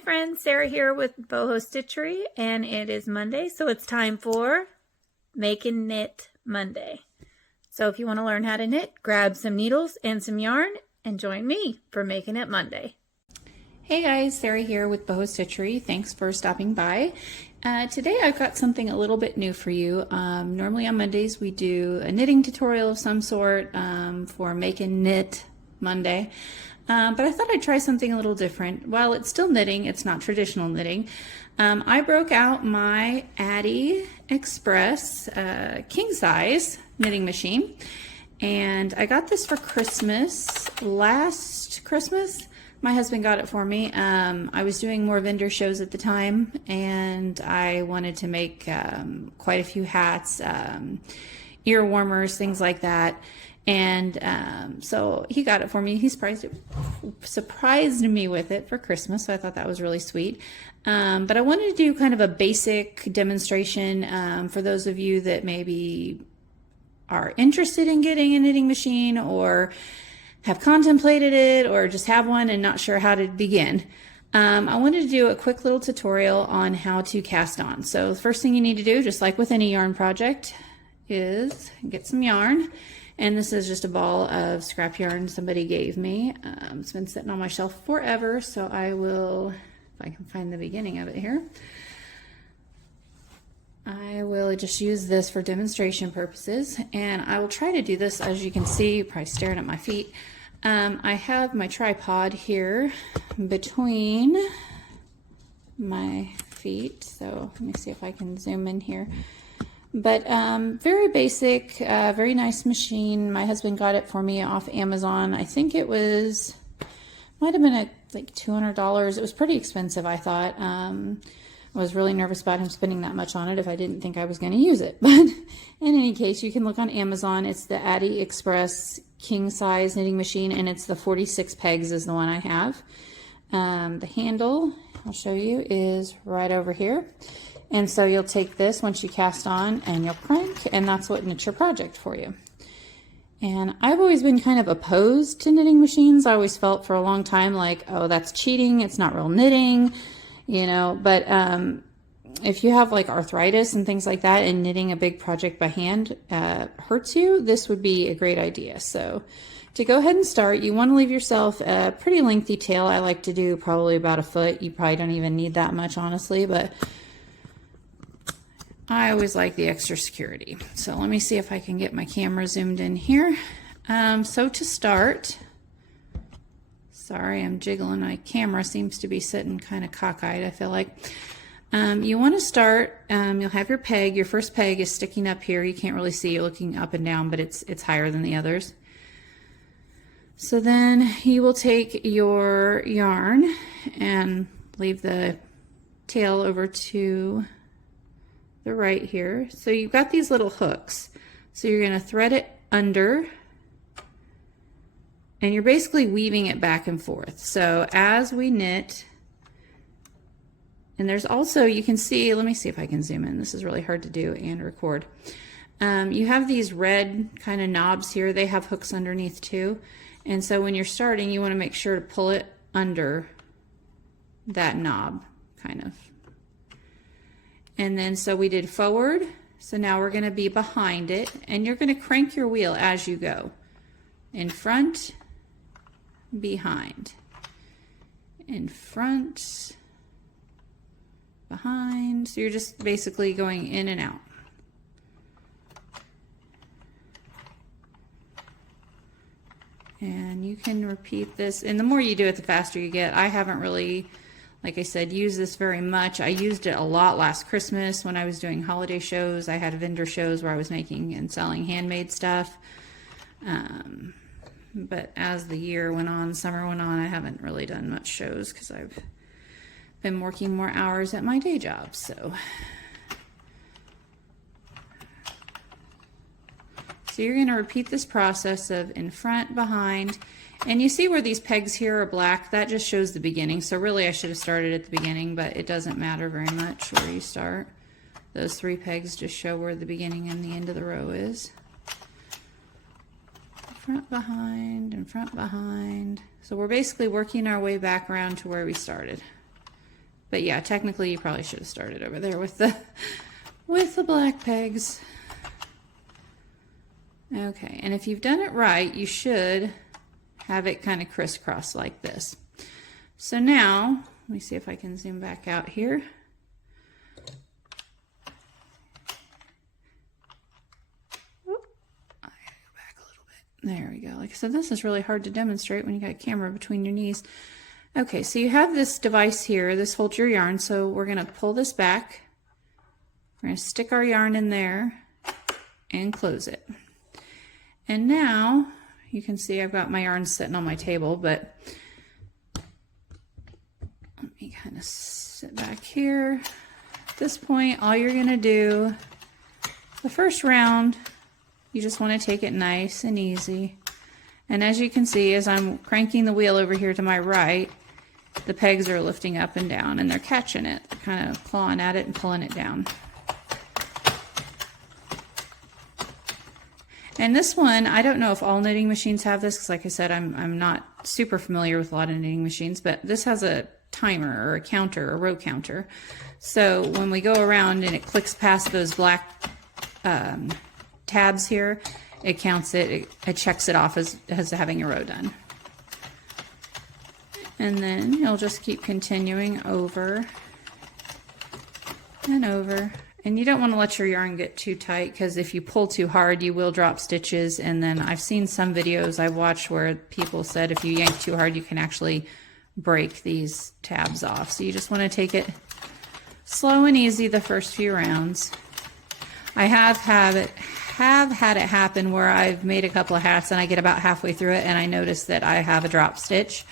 friends, Sarah here with Boho Stitchery, and it is Monday, so it's time for Make and Knit Monday. So if you want to learn how to knit, grab some needles and some yarn and join me for Making It Monday. Hey guys, Sarah here with Boho Stitchery. Thanks for stopping by. Today I've got something a little bit new for you. Normally on Mondays we do a knitting tutorial of some sort for Make and Knit Monday. But I thought I'd try something a little different. While it's still knitting, it's not traditional knitting. I broke out my Addi Express king size knitting machine, and I got this for Christmas. Last Christmas, my husband got it for me. I was doing more vendor shows at the time, and I wanted to make quite a few hats, ear warmers, things like that. And so he got it for me. He surprised me with it for Christmas, so I thought that was really sweet. But I wanted to do kind of a basic demonstration for those of you that maybe are interested in getting a knitting machine or have contemplated it or just have one and not sure how to begin. I wanted to do a quick little tutorial on how to cast on. So the first thing you need to do, just like with any yarn project, is get some yarn. And this is just a ball of scrap yarn somebody gave me. It's been sitting on my shelf forever, so I will, if I can find the beginning of it here, I will just use this for demonstration purposes. And I will try to do this, as you can see, you're probably staring at my feet. I have my tripod here between my feet. So let me see if I can zoom in here. But very basic, very nice machine. My husband got it for me off Amazon. I think it was, might have been like $200. It was pretty expensive, I thought. I was really nervous about him spending that much on it if I didn't think I was going to use it. But in any case, you can look on Amazon. It's the Addi Express king size knitting machine, and it's the 46 pegs is the one I have. The handle, I'll show you, is right over here. And so you'll take this once you cast on and you'll crank, and that's what knits your project for you. And I've always been kind of opposed to knitting machines. I always felt for a long time like, oh, that's cheating. It's not real knitting, you know. But if you have like arthritis and things like that and knitting a big project by hand hurts you, this would be a great idea. So to go ahead and start, you want to leave yourself a pretty lengthy tail. I like to do probably about a foot. You probably don't even need that much, honestly, but I always like the extra security. So let me see if I can get my camera zoomed in here. So to start, sorry, I'm jiggling. My camera seems to be sitting kind of cockeyed, I feel like. You want to start, you'll have your peg. Your first peg is sticking up here. You can't really see it looking up and down, but it's higher than the others. So then you will take your yarn and leave the tail over to the right here. So you've got these little hooks. So you're going to thread it under, and you're basically weaving it back and forth. So as we knit, and there's also, you can see, let me see if I can zoom in. This is really hard to do and record. You have these red kind of knobs here. They have hooks underneath too. And so when you're starting, you want to make sure to pull it under that knob, kind of. And then so we did forward, so now we're going to be behind it, and you're going to crank your wheel as you go. In front, behind. In front, behind. So you're just basically going in and out. And you can repeat this, and the more you do it, the faster you get. I haven't really, like I said, use this very much. I used it a lot last Christmas when I was doing holiday shows. I had vendor shows where I was making and selling handmade stuff. But as the year went on, summer went on, I haven't really done much shows because I've been working more hours at my day job. So you're going to repeat this process of in front, behind. And you see where these pegs here are black? That just shows the beginning. So really I should have started at the beginning, but it doesn't matter very much where you start. Those 3 pegs just show where the beginning and the end of the row is. Front, behind, and front, behind. So we're basically working our way back around to where we started. But yeah, technically you probably should have started over there with the black pegs. Okay, and if you've done it right, you should have it kind of crisscross like this. So now, let me see if I can zoom back out here. There we go. Like I said, this is really hard to demonstrate when you got a camera between your knees. Okay, so you have this device here. This holds your yarn. So we're going to pull this back. We're going to stick our yarn in there and close it. And now you can see I've got my yarn sitting on my table, but let me kind of sit back here. At this point, all you're going to do, the first round, you just want to take it nice and easy. And as you can see, as I'm cranking the wheel over here to my right, the pegs are lifting up and down and they're catching it, kind of clawing at it and pulling it down. And this one, I don't know if all knitting machines have this, because like I said, I'm not super familiar with a lot of knitting machines, but this has a timer or a counter, a row counter. So when we go around and it clicks past those black tabs here, it counts it, it checks it off as having your row done. And then you'll just keep continuing over and over. And you don't want to let your yarn get too tight, because if you pull too hard, you will drop stitches. And then I've seen some videos I've watched where people said if you yank too hard, you can actually break these tabs off. So you just want to take it slow and easy the first few rounds. I have had it happen where I've made a couple of hats and I get about halfway through it and I notice that I have a drop stitch.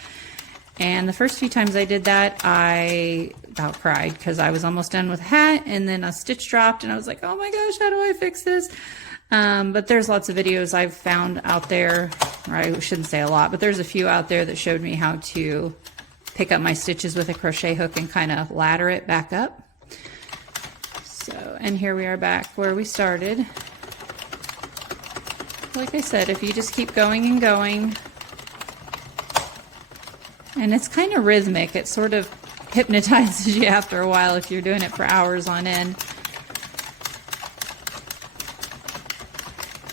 And the first few times I did that, I about cried, because I was almost done with a hat and then a stitch dropped and I was like, oh my gosh, how do I fix this? But there's lots of videos I've found out there, or I shouldn't say a lot, but there's a few out there that showed me how to pick up my stitches with a crochet hook and kind of ladder it back up. So, and here we are back where we started. Like I said, if you just keep going and going, and it's kind of rhythmic, it sort of hypnotizes you after a while if you're doing it for hours on end.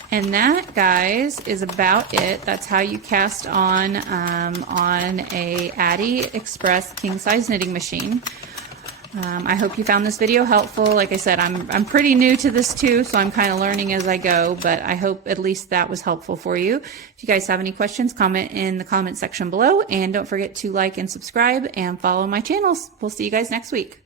And that, guys, is about it. That's how you cast on a Addi Express king size knitting machine. I hope you found this video helpful. Like I said, I'm pretty new to this too, so I'm kind of learning as I go, but I hope at least that was helpful for you. If you guys have any questions, comment in the comment section below, and don't forget to like and subscribe and follow my channels. We'll see you guys next week.